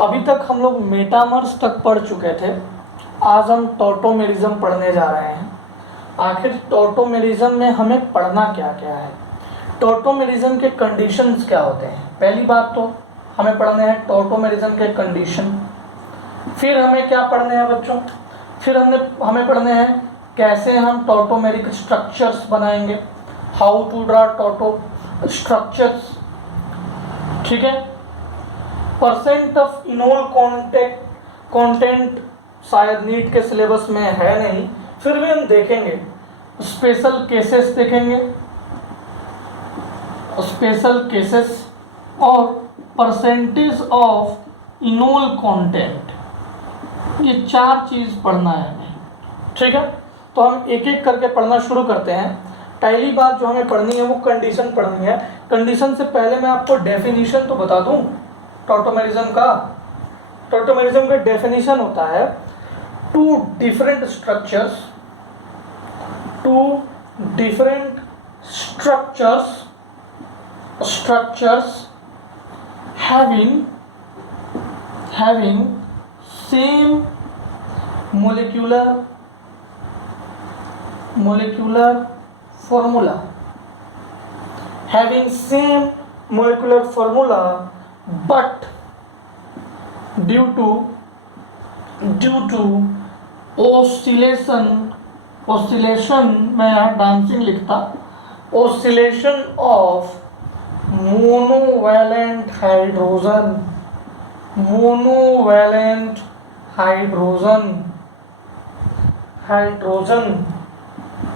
अभी तक हम लोग मेटामर्स तक पढ़ चुके थे। आज हम टॉटोमेरिज्म पढ़ने जा रहे हैं। आखिर टॉटोमेरिज्म में हमें पढ़ना क्या क्या है, टॉटोमेरिज्म के कंडीशंस क्या होते हैं। पहली बात तो हमें पढ़ने हैं टॉटोमेरिज्म के कंडीशन। फिर हमें क्या पढ़ने हैं बच्चों, फिर हमें पढ़ने हैं कैसे हम टॉटोमेरिक स्ट्रक्चर्स बनाएंगे, हाउ टू ड्रा टॉटो स्ट्रक्चर्स। ठीक है। परसेंट ऑफ इनोल कंटेंट शायद नीट के सिलेबस में है नहीं, फिर भी हम देखेंगे। स्पेशल केसेस देखेंगे, स्पेशल केसेस और परसेंटेज ऑफ इनोल कंटेंट, ये चार चीज़ पढ़ना है हमें। ठीक है, तो हम एक एक करके पढ़ना शुरू करते हैं। पहली बात जो हमें पढ़नी है वो कंडीशन पढ़नी है। कंडीशन से पहले मैं आपको डेफिनेशन तो बता दूं टॉटोमेरिज्म का। टॉटोमेरिज्म का डेफिनेशन होता है two different structures having same molecular formula, but due to oscillation मैं यहाँ डांसिंग लिखता, oscillation of monovalent hydrogen,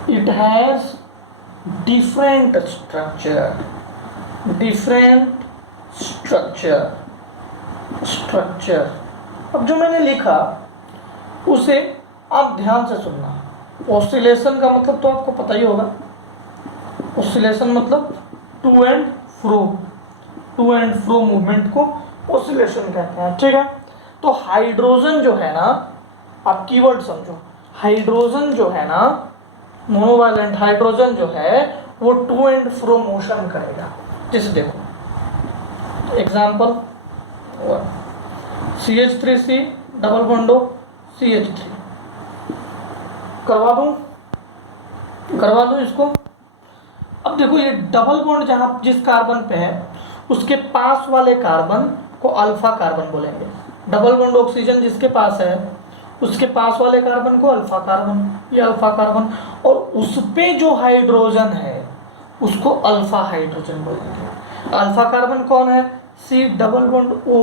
it has different structure. अब जो मैंने लिखा उसे आप ध्यान से सुनना। ऑसिलेशन का मतलब तो आपको पता ही होगा। ऑसिलेशन मतलब टू एंड फ्रो मूवमेंट को ऑसिलेशन कहते हैं। ठीक है, तो हाइड्रोजन जो है ना, आप कीवर्ड समझो, हाइड्रोजन जो है ना, मोनोवैलेंट हाइड्रोजन जो है वो टू एंड फ्रो मोशन करेगा। जैसे देखो एग्जांपल, CH3C डबल बॉन्डो CH3 करवा दूं इसको। अब देखो ये डबल बॉन्ड जहां जिस कार्बन पे है उसके पास वाले कार्बन को अल्फा कार्बन बोलेंगे। डबल बॉन्ड ऑक्सीजन जिसके पास है उसके पास वाले कार्बन को अल्फा कार्बन, ये अल्फा कार्बन, और उस पे जो हाइड्रोजन है उसको अल्फा हाइड्रोजन बोलेंगे। अल्फा कार्बन कौन है? C डबल बॉन्ड O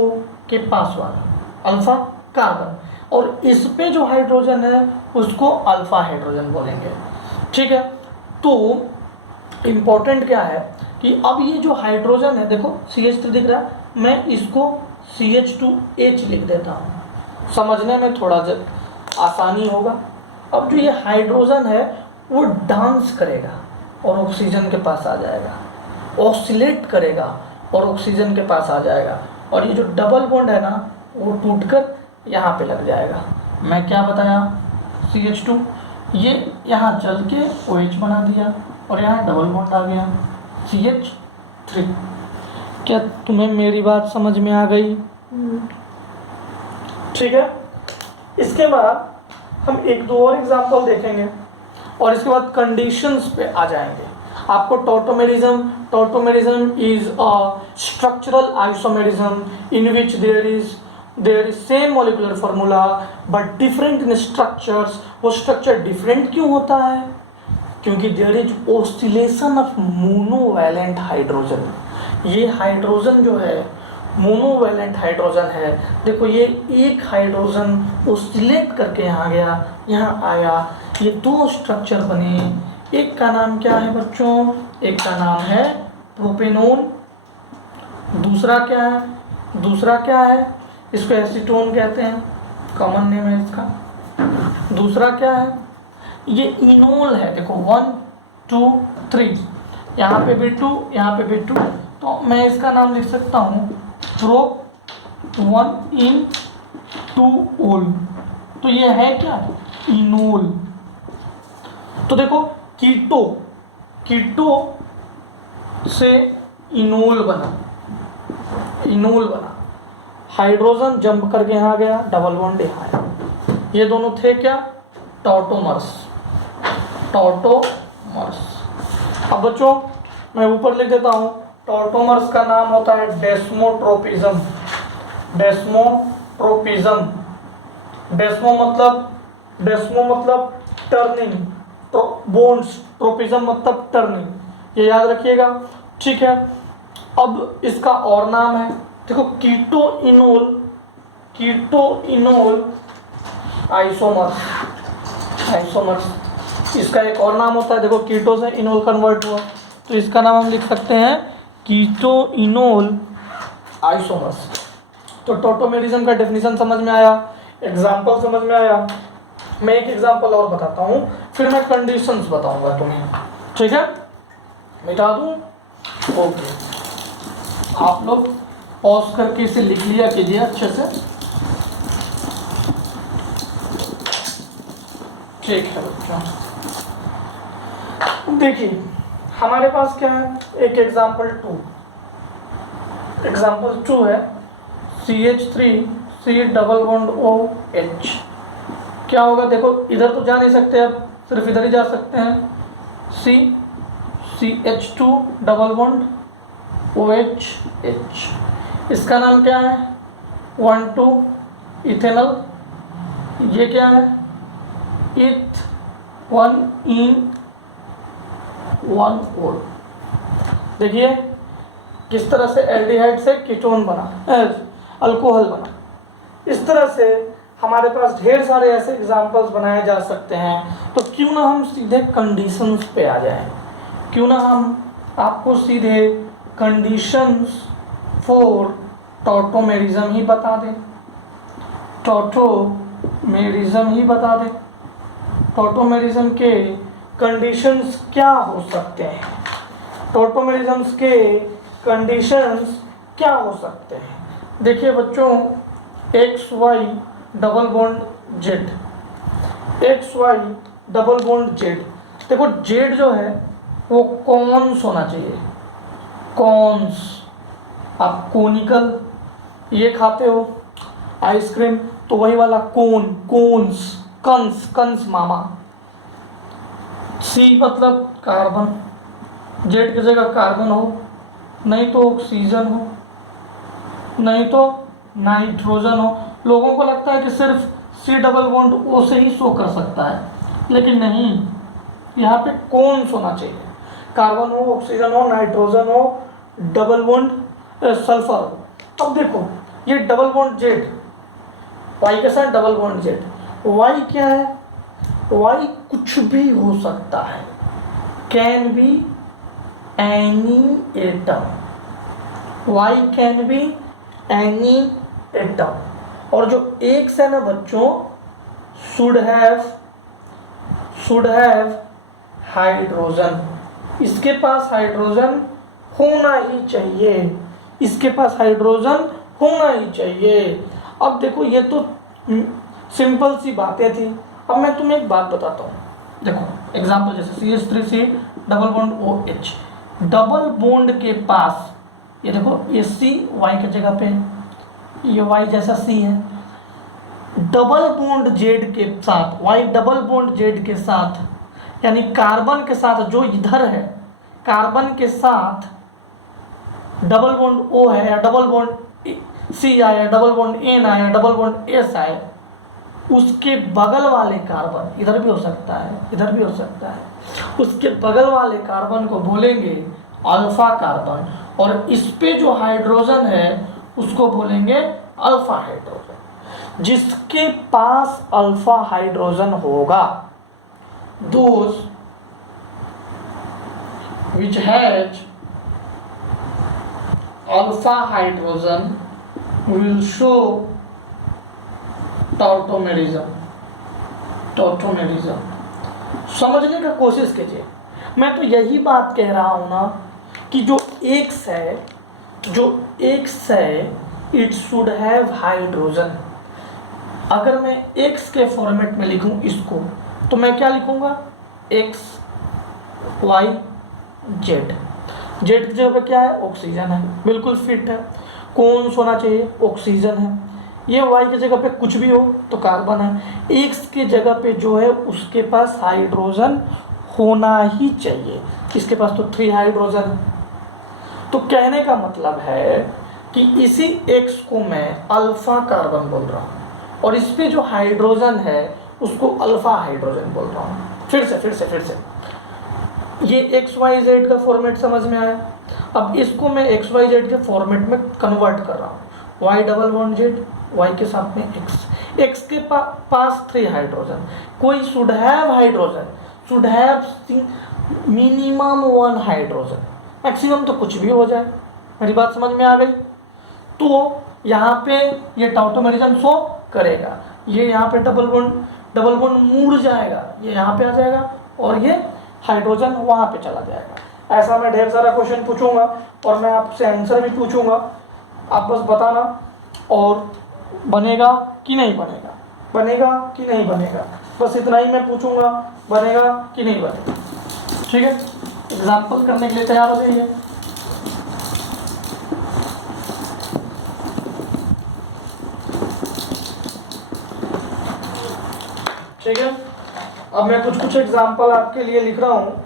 के पास वाला अल्फा कार्बन, और इस पे जो हाइड्रोजन है उसको अल्फा हाइड्रोजन बोलेंगे। ठीक है, तो इम्पोर्टेंट क्या है कि अब ये जो हाइड्रोजन है, देखो CH3 दिख रहा है, मैं इसको CH2H लिख देता हूँ, समझने में थोड़ा आसानी होगा। अब जो ये हाइड्रोजन है वो डांस करेगा और ऑक्सीजन के पास आ जाएगा, ऑसिलेट करेगा और ऑक्सीजन के पास आ जाएगा, और ये जो डबल बॉन्ड है ना वो टूटकर यहाँ पे लग जाएगा। मैं क्या बताया, CH2 ये यहाँ चल के OH बना दिया और यहाँ डबल बॉन्ड आ गया CH3। क्या तुम्हें मेरी बात समझ में आ गई? ठीक है, इसके बाद हम एक दो और एग्जांपल देखेंगे और इसके बाद कंडीशंस पे आ जाएंगे। आपको tautomerism is a structural isomerism in which there is same molecular formula but different in structures. वो स्ट्रक्चर डिफरेंट क्यों होता है? क्योंकि there is oscillation of monovalent hydrogen. ये हाइड्रोजन जो है मोनोवैलेंट हाइड्रोजन है। देखो ये एक हाइड्रोजन ऑसिलेट करके यहाँ गया, यहाँ आया, ये दो स्ट्रक्चर बने। एक का नाम क्या है बच्चों? एक का नाम है प्रोपेनोन, दूसरा क्या है? इसको एसीटोन कहते हैं, कॉमन नेम है इसका। दूसरा क्या है? ये इनोल है। देखो 1 2 3, यहाँ पे भी 2, यहाँ पे भी 2, तो मैं इसका नाम लिख सकता हूँ प्रोप 1 इन 2 ओल। तो ये है क्या? इनोल। तो देखो कीटो से इनोल बना। हाइड्रोजन जंप करके यहाँ गया, डबल बॉन्ड यहाँ आया। ये दोनों थे क्या, टॉटोमर्स। टॉटोमर्स। अब बच्चों मैं ऊपर लिख देता हूँ, टॉटोमर्स का नाम होता है डेस्मोट्रोपिज्म। डेस्मोट्रोपिज्म। डेस्मो मतलब टर्निंग, बोन्स, ट्रोपिज्म मतलब टर्निंग, ये याद रखिएगा, ठीक है। अब इसका और नाम है, देखो कीटोइनोल आइसोमर्स। इसका एक और नाम होता है, देखो कीटो से इनोल कन्वर्ट हुआ, तो इसका नाम हम लिख सकते हैं कीटोइनोल आइसोमर्स। तो टॉटोमेरिज्म का डेफिनेशन समझ में आया, एग्जाम्पल समझ में आया। मैं एक एग्जाम्पल और बताता हूँ, फिर मैं कंडीशंस बताऊंगा तुम्हें, ठीक है। मिटा दूँ, ओके। आप लोग पॉज करके इसे लिख लिया कीजिए अच्छे से, ठीक है बच्चों। देखिए हमारे पास क्या है, एक एग्जाम्पल टू है, CH3C डबल बॉन्ड OH। क्या होगा, देखो इधर तो जा नहीं सकते, अब सिर्फ इधर ही जा सकते हैं, CH2 डबल बॉन्ड OH। इसका नाम क्या है, 1,2 इथेनॉल। ये क्या है, इथ 1 देखिए किस तरह से एल्डिहाइड से कीटोन बना, अल्कोहल बना। इस तरह से हमारे पास ढेर सारे ऐसे एग्जाम्पल्स बनाए जा सकते हैं। तो क्यों ना हम सीधे कंडीशंस पे आ जाएं, क्यों ना हम आपको सीधे कंडीशंस फॉर टॉटोमेरिज्म ही बता दें, टॉटोमेरिज्म के कंडीशंस क्या हो सकते हैं, टॉटोमेरिज्म्स के कंडीशंस क्या हो सकते हैं। देखिए बच्चों, XY डबल बॉन्ड Z, देखो जेड जो है वो कॉन्स होना चाहिए, कॉन्स। आप कोनिकल ये खाते हो आइसक्रीम, तो वही वाला कोन्स, कंस मामा। C मतलब कार्बन, जेड की जगह कार्बन हो, नहीं तो ऑक्सीजन हो, नहीं तो नाइट्रोजन हो। लोगों को लगता है कि सिर्फ C डबल बॉन्ड O से ही शो कर सकता है, लेकिन नहीं, यहाँ पे कौन होना चाहिए, कार्बन हो, ऑक्सीजन हो, नाइट्रोजन हो, डबल बॉन्ड सल्फर हो। अब देखो ये डबल बॉन्ड जेड, वाई के साथ डबल बॉन्ड जेड, वाई क्या है, वाई कुछ भी हो सकता है, can be any atom, Y can be any atom. और जो एक्स है ना बच्चों, शुड हैव हाइड्रोजन, इसके पास हाइड्रोजन होना ही चाहिए, इसके पास हाइड्रोजन होना ही चाहिए। अब देखो ये तो सिंपल सी बातें थी। अब मैं तुम्हें एक बात बताता हूँ, देखो एग्जांपल जैसे CH3C double bond OH, double bond के पास ये देखो ये C Y की जगह पे, ये Y जैसा C है, डबल बॉन्ड जेड के साथ, Y डबल बॉन्ड जेड के साथ, यानी कार्बन के साथ जो इधर है, कार्बन के साथ डबल बॉन्ड O है, या डबल बॉन्ड C आया, डबल बॉन्ड N आया, डबल बॉन्ड S आया, उसके बगल वाले कार्बन, इधर भी हो सकता है, इधर भी हो सकता है, उसके बगल वाले कार्बन को बोलेंगे अल्फा कार्बन, और इस पे जो हाइड्रोजन है उसको बोलेंगे अल्फा हाइड्रोजन। जिसके पास अल्फा हाइड्रोजन होगा, those which has alpha hydrogen will show tautomerism. समझने का कोशिश कीजिए, मैं तो यही बात कह रहा हूँ ना कि जो एक्स है इट शुड हैव हाइड्रोजन। अगर मैं एक्स के फॉर्मेट में लिखूँ इसको, तो मैं क्या लिखूँगा, एक्स वाई जेड, जेड की जगह पे क्या है, ऑक्सीजन है, बिल्कुल फिट है। कौन सा होना चाहिए? ऑक्सीजन है। ये Y की जगह पे कुछ भी हो तो कार्बन है। X की जगह पे जो है उसके पास हाइड्रोजन होना ही चाहिए। इसके पास तो 3 हाइड्रोजन है। तो कहने का मतलब है कि इसी X को मैं अल्फा कार्बन बोल रहा हूँ और इस पे जो हाइड्रोजन है उसको अल्फा हाइड्रोजन बोल रहा हूँ। फिर से ये XYZ का फॉर्मेट समझ में आया। अब इसको मैं XYZ के फॉर्मेट में कन्वर्ट कर रहा हूँ। Y double bond Z, Y के साथ में X के पास 3 हाइड्रोजन। कोई should have hydrogen, should have minimum 1 hydrogen, maximum तो कुछ भी हो जाए। मेरी बात समझ में आ गई? तो यहाँ पे ये टाउटोमेरिज्म शो करेगा। ये यहाँ पे डबल बॉन्ड मुड़ जाएगा, ये यहाँ पे आ जाएगा और ये हाइड्रोजन वहाँ पे चला जाएगा। ऐसा मैं ढेर सारा क्वेश्चन पूछूंगा और मैं आपसे आंसर भी पूछूंगा, आप बस बताना और बनेगा कि नहीं बनेगा, बनेगा कि नहीं बनेगा, बस इतना ही मैं पूछूंगा, बनेगा कि नहीं बनेगा। ठीक है, एग्जाम्पल करने के लिए तैयार हो जाइए। ठीक है, अब मैं कुछ एग्जाम्पल आपके लिए लिख रहा हूँ।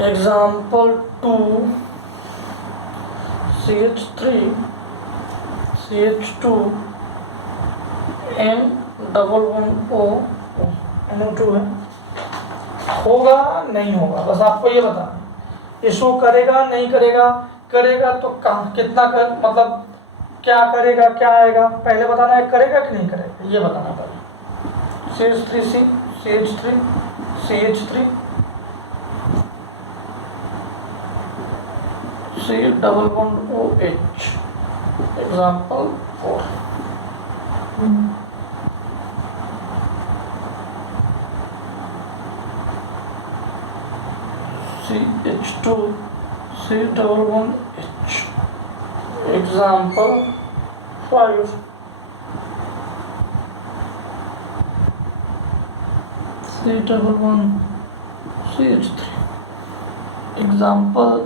Example 2 CH3 CH2 N double bond O NO2 है। होगा नहीं होगा बस आपको ये बताना। ये शो करेगा नहीं करेगा, करेगा तो कितना कर, मतलब क्या करेगा, क्या आएगा, पहले बताना है करेगा कि नहीं करेगा, ये बताना पड़ेगा। CH3C CH3 CH3 C double bond OH। Example 4 CH2 C double bond H। Example 5 C double bond CH3। Example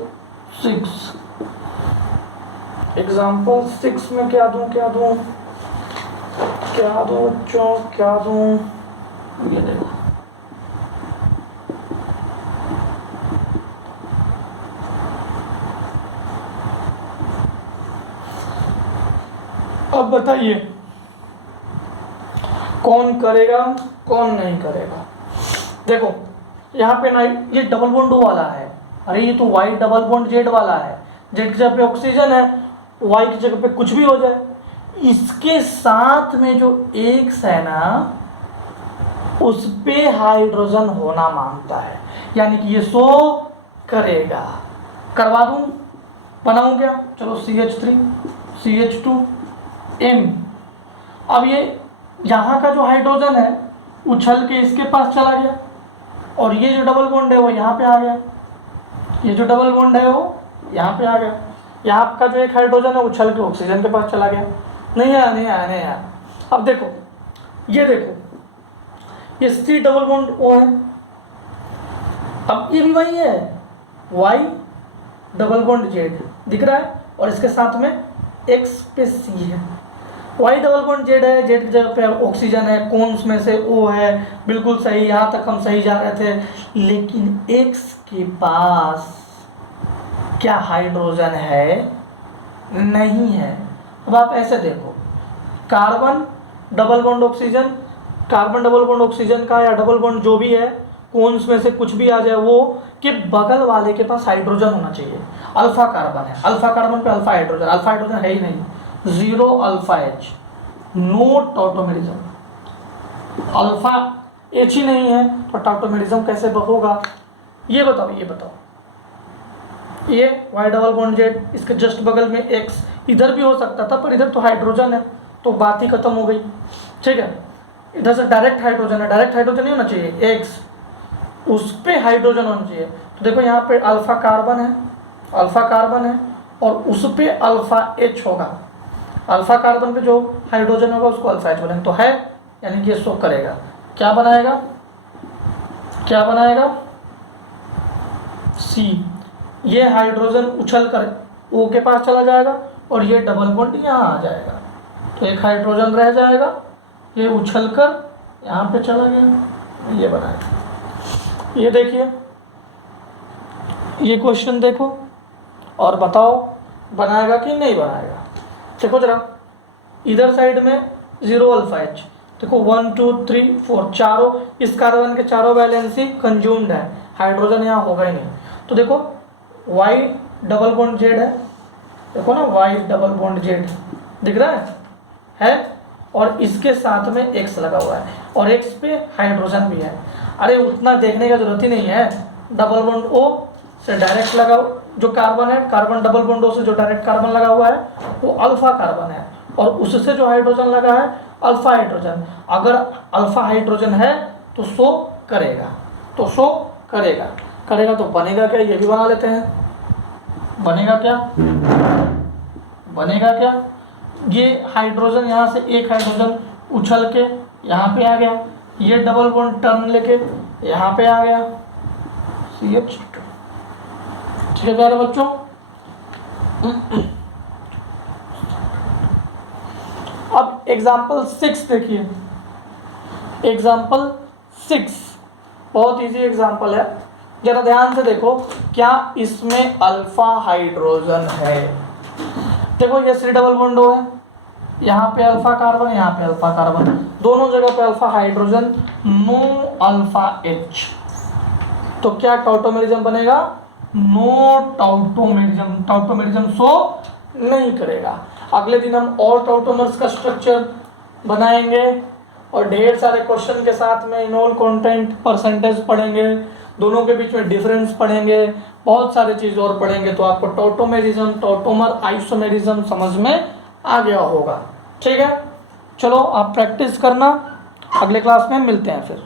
6। Example 6 में क्या दूं बच्चों, क्या दूं, ये देखो। अब बताइए कौन करेगा कौन नहीं करेगा। देखो यहाँ पे ना ये डबल बॉन्ड वाला है, अरे ये तो Y डबल बॉन्ड Z वाला है। Z की जगह पे ऑक्सीजन है, Y की जगह पे कुछ भी हो जाए। इसके साथ में जो X है ना उस पे हाइड्रोजन होना मांगता है, यानी कि ये शो करेगा। करवा दूं, बनाऊं क्या? चलो CH3 CH2 M। अब ये यहाँ का जो हाइड्रोजन है उछल के इसके पास चला गया और ये जो डबल बॉन्ड है वो यहाँ पे आ गया, ये जो डबल बॉन्ड है वो यहाँ पे आ गया। यहाँ का जो एक हाइड्रोजन है उछल के ऑक्सीजन के पास चला गया। नहीं आया। अब देखो ये C डबल बॉन्ड O है। अब ये भी वही है, Y डबल बॉन्ड Z दिख रहा है और इसके साथ में X पे C है। Y डबल बॉन्ड Z है, Z की जगह पे ऑक्सीजन है, कौन में से O है, बिल्कुल सही। यहाँ तक हम सही जा रहे थे, लेकिन X के पास क्या हाइड्रोजन है? नहीं है। अब आप ऐसे देखो, carbon double bond oxygen, carbon double bond oxygen का या डबल बॉन्ड जो भी है, कौन में से कुछ भी आ जाए, वो के बगल वाले के पास हाइड्रोजन होना चाहिए। अल्फा कार्बन है, अल्फा कार्बन पे अल्फा हाइड्रोजन है ही नहीं। 0 alpha H, no tautomerism. Alpha H ही नहीं है तो टाउटोमेरिज्म कैसे होगा? ये बताओ ये Y डबल बॉन्ड Z, इसके जस्ट बगल में X, इधर भी हो सकता था पर इधर तो हाइड्रोजन है तो बात ही खत्म हो गई। ठीक है, इधर से डायरेक्ट हाइड्रोजन है, डायरेक्ट हाइड्रोजन नहीं होना चाहिए, X उस पे हाइड्रोजन होना चाहिए। तो देखो यहाँ पे अल्फा कार्बन है और उस पे अल्फा H होगा। अल्फा कार्बन पे जो हाइड्रोजन होगा उसको अल्फा H बोलेंगे, तो है, यानी कि ये शो करेगा। क्या बनाएगा C। ये हाइड्रोजन उछल कर O के पास चला जाएगा और ये डबल बॉन्ड यहाँ आ जाएगा, तो एक हाइड्रोजन रह जाएगा, ये उछलकर यहाँ पे चला गया, ये बनाएगा। ये देखिए, ये क्वेश्चन देखो और बताओ बनाएगा कि नहीं बनाएगा। देखो जरा, इधर साइड में 0 अल्फा H, देखो 1 2 3 4 चारों, इस कार्बन के चारों वैलेंसी कंज्यूम्ड है, हाइड्रोजन यहाँ होगा ही नहीं। तो देखो Y डबल बॉन्ड Z है, देखो ना Y डबल बॉन्ड Z दिख रहा है, और इसके साथ में X लगा हुआ है और X पे हाइड्रोजन भी है। अरे उतना देखने का जरूरत ही नहीं है, डबल बॉन्ड O से डायरेक्ट लगा, जो कार्बन है, कार्बन डबल बॉन्ड O से जो डायरेक्ट कार्बन लगा हुआ है वो अल्फा कार्बन है, और उससे जो हाइड्रोजन लगा है अल्फा हाइड्रोजन। अगर अल्फा हाइड्रोजन है तो शो करेगा, तो शो करेगा, करेगा तो बनेगा क्या, ये भी बना लेते हैं। बनेगा क्या, बनेगा क्या, ये हाइड्रोजन यहाँ से एक हाइड्रोजन उछल के यहाँ पे आ गया, ये डबल बॉन्ड टर्न लेके यहाँ पे आ गया, CH2। ठीक है प्यारे बच्चों, अब एग्जाम्पल 6 देखिए, एग्जाम्पल 6 बहुत इजी एग्जाम्पल है, जरा ध्यान से देखो, क्या इसमें अल्फा हाइड्रोजन है। देखो ये C डबल बॉन्ड O है, यहाँ पे अल्फा कार्बन, यहाँ पे अल्फा कार्बन, दोनों जगह पे alpha hydrogen, no alpha H, तो क्या टॉटोमेरिज्म बनेगा, नो टॉटोमेरिज्म, टॉटोमेरिज्म शो नहीं करेगा। अगले दिन हम और टॉटोमर्स का स्ट्रक्चर बनाएंगे और ढेर सारे क्वेश्चन के साथ में इनोल कंटेंट परसेंटेज पढ़ेंगे, दोनों के बीच में डिफरेंस पढ़ेंगे, बहुत सारे चीज़ और पढ़ेंगे, तो आपको टॉटोमेरिज्म, टॉटोमर, आइसोमेरिज्म समझ में आ गया होगा। ठीक है, चलो आप प्रैक्टिस करना, अगले क्लास में मिलते हैं फिर।